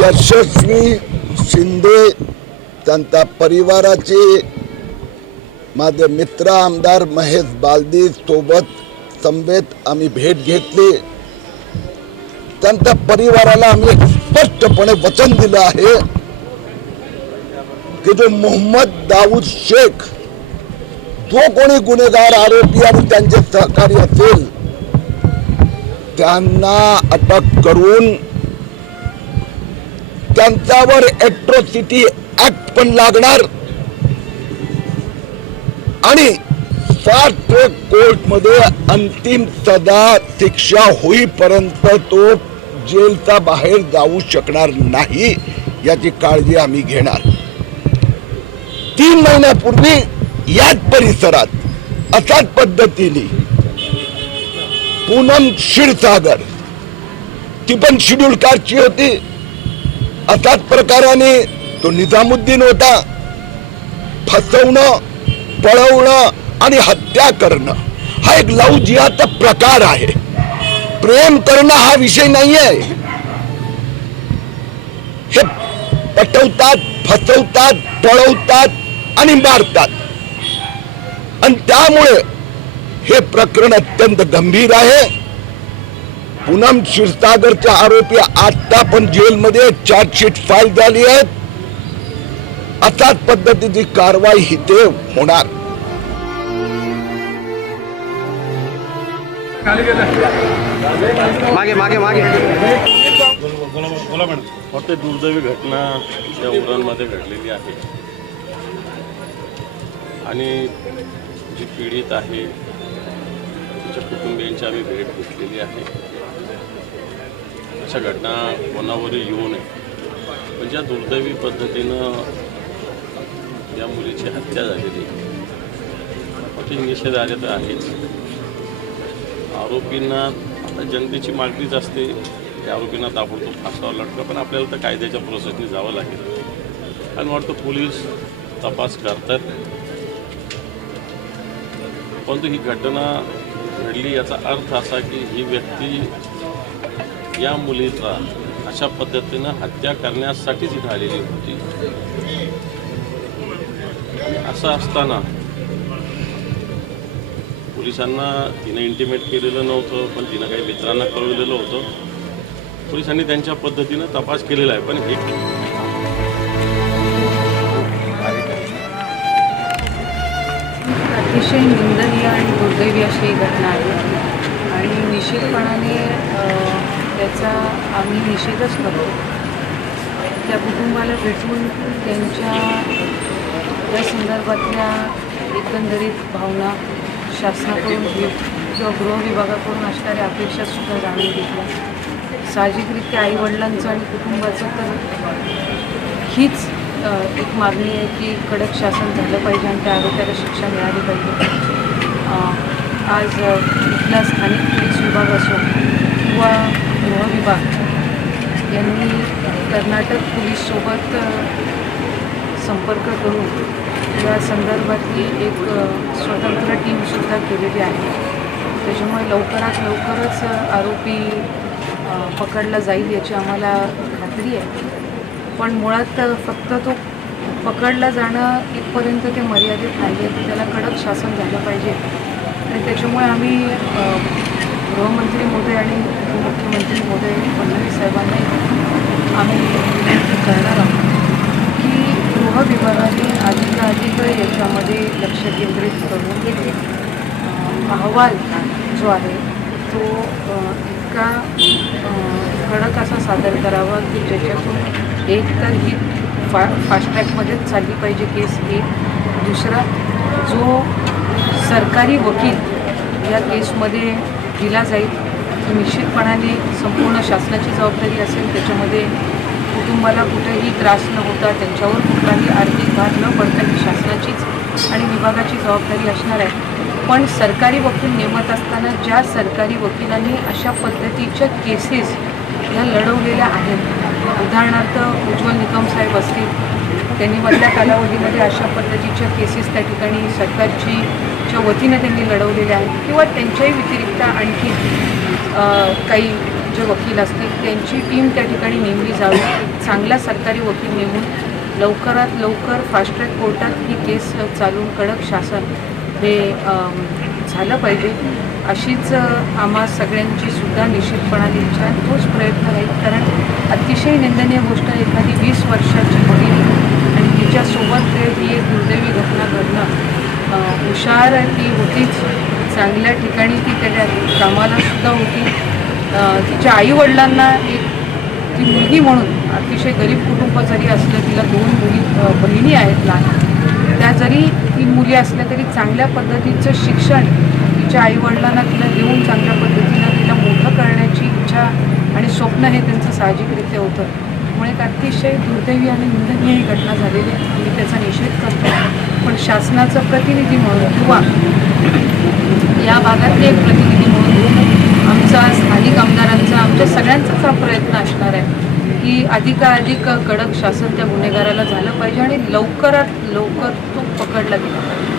यशस्वी शिंदे त्यांच्या परिवाराचे माझे मित्र आमदार महेश बालदी सोबत समवेत आम्ही भेट घेतली. त्यांच्या परिवाराला आम्ही स्पष्टपणे वचन दिलं आहे की जो मोहम्मद दाऊद शेख जो कोणी गुन्हेगार आरोपी आणि त्यांचे सहकारी असेल त्यांना अटक करून त्यांच्यावर एट्रोसिटी ऍक्ट पण लागणार. आणि फास्ट कोर्टमध्ये अंतिम सदा शिक्षा होईपर्यंत तो जेलचा बाहेर जाऊ शकणार नाही याची काळजी आम्ही घेणार. तीन महिन्यापूर्वी याच परिसरात अशाच पद्धतीने पूनम क्षीरसागर ती पण शेड्यूल कास्टची होती. अशाच प्रकाराने तो निजामुद्दीन होता. फसवणं पळवणं आणि हत्या करणं हा एक लव जिहाचा प्रकार आहे. प्रेम करणं हा विषय नाही आहे हे पटवतात फसवतात पळवतात आणि मारतात. आणि त्यामुळे हे प्रकरण अत्यंत गंभीर आहे. पूनम क्षीरसागरचे आरोपी आता पण जेलमध्ये चार्जशीट फाईल झाली आहे अशाच पद्धतीची कारवाई इथे होणार. मागे मागे मागे. फक्त दुर्दैवी घटना या उरणमध्ये घडलेली आहे. आणि जी पीडित आहे तिच्या कुटुंबियांची आम्ही भेट घेतलेली आहे. अशा घटना कोणावर येऊ नये. पण ज्या दुर्दैवी पद्धतीनं या मुलीची हत्या झालेली निषेध आले तर आहेच. आरोपींना आता जनतेची मागणीच असते त्या आरोपींना ताबडतोब फासावं लागतं पण आपल्याला तर कायद्याच्या प्रोसेसने जावं लागेल. आणि वाटतं पोलीस तपास करतात. परंतु ही घटना घडली याचा अर्थ असा की ही व्यक्ती या मुलीचा अशा पद्धतीनं हत्या करण्यासाठीच इथं आलेली होती. आणि असं असताना पोलिसांना तिनं इंटिमेट केलेलं नव्हतं पण तिनं काही मित्रांना कळवलेलं होतं. पोलिसांनी त्यांच्या पद्धतीनं तपास केलेला आहे पण हे अतिशय निंदनीय आणि दुर्दैवी अशी ही घटना आहे. आणि निश्चितपणाने त्याचा आम्ही निषेधच करतो. त्या कुटुंबाला भेटून त्यांच्या या संदर्भातल्या एकंदरीत भावना शासनाकडून घे किंवा गृहविभागाकडून असणाऱ्या अपेक्षासुद्धा जाणून घेतल्या. साहजिकरित्या आईवडिलांचं आणि कुटुंबाचं तर हीच एक मागणी आहे की कडक शासन झालं पाहिजे आणि त्या आरोग्याला शिक्षा मिळाली पाहिजे. आज इथला स्थानिक पोलीस विभाग असो किंवा विभाग. यांनी कर्नाटक पोलीससोबत संपर्क करून या संदर्भातली एक स्वतंत्र टीमसुद्धा केलेली आहे. त्याच्यामुळे लवकरात लवकरच आरोपी पकडला जाईल याची आम्हाला खात्री आहे. पण मुळात फक्त तो पकडला जाणं इथपर्यंत ते मर्यादित नाही आहे तर त्याला कडक शासन झालं पाहिजे. आणि त्याच्यामुळे आम्ही गृहमंत्री मोदय आणि उपमुख्यमंत्री मोदय फडणवीस साहेबांनाही आम्ही विनंती करणार आहोत की गृह विभागाने अधिकाधिक याच्यामध्ये लक्ष केंद्रित करून अहवाल जो आहे तो इतका कडक असा सादर करावा की ज्याच्यातून एक तर ही फा फास्टॅगमध्येच चालली पाहिजे केस एक दुसरा जो सरकारी वकील या केसमध्ये दिला जाईल. तो निश्चितपणाने संपूर्ण शासनाची जबाबदारी असेल त्याच्यामध्ये कुटुंबाला कुठेही त्रास न होता त्यांच्यावर कुठलाही आर्थिक भार न पडता ही शासनाचीच आणि विभागाची जबाबदारी असणार आहे. पण सरकारी वकील नेमत असताना ज्या सरकारी वकिलांनी अशा पद्धतीच्या केसेस ह्या लढवलेल्या आहेत उदाहरणार्थ उज्ज्वल त्यांनी मधल्या कालावधीमध्ये अशा पद्धतीच्या केसेस त्या ठिकाणी सरकारची च्या वतीनं त्यांनी लढवलेल्या आहेत. किंवा त्यांच्याही व्यतिरिक्त आणखी काही जे वकील असतील त्यांची टीम त्या ठिकाणी नेमली जावी. चांगला सरकारी वकील नेमून लवकरात लवकर फास्ट ट्रॅक कोर्टात ही केस चालून कडक शासन हे झालं पाहिजे. अशीच आम्हा सगळ्यांची सुद्धा निश्चितपणाने इच्छा तोच प्रयत्न आहे कारण अतिशय निंदनीय गोष्ट एखादी वीस वर्षाची वकील तिच्यासोबत ते ही एक दुर्दैवी घटना घडणं हुशार ती होतीच. चांगल्या ठिकाणी ती त्याच्या कामाला सुद्धा होती. तिच्या आईवडिलांना एक ती मुलगी म्हणून अतिशय गरीब कुटुंब जरी असलं तिला दोन मुली बहिणी आहेत लहान. त्या जरी ती मुली असल्या तरी चांगल्या पद्धतीचं शिक्षण तिच्या आईवडिलांना तिला देऊन चांगल्या पद्धतीनं तिला मोठं करण्याची इच्छा आणि स्वप्न हे त्यांचं साहजिकरित्या होतं. त्यामुळे एक अतिशय दुर्दैवी आणि निंदनीय ही घटना झालेली आहे. आम्ही त्याचा निषेध करतो. पण शासनाचा प्रतिनिधी म्हणून किंवा या भागातले एक प्रतिनिधी म्हणून आमचा स्थानिक आमदारांचा आमच्या सगळ्यांचाच हा प्रयत्न असणार आहे की अधिकाधिक कडक शासन त्या गुन्हेगाराला झालं पाहिजे आणि लवकरात लवकर तो पकडला गेला पाहिजे.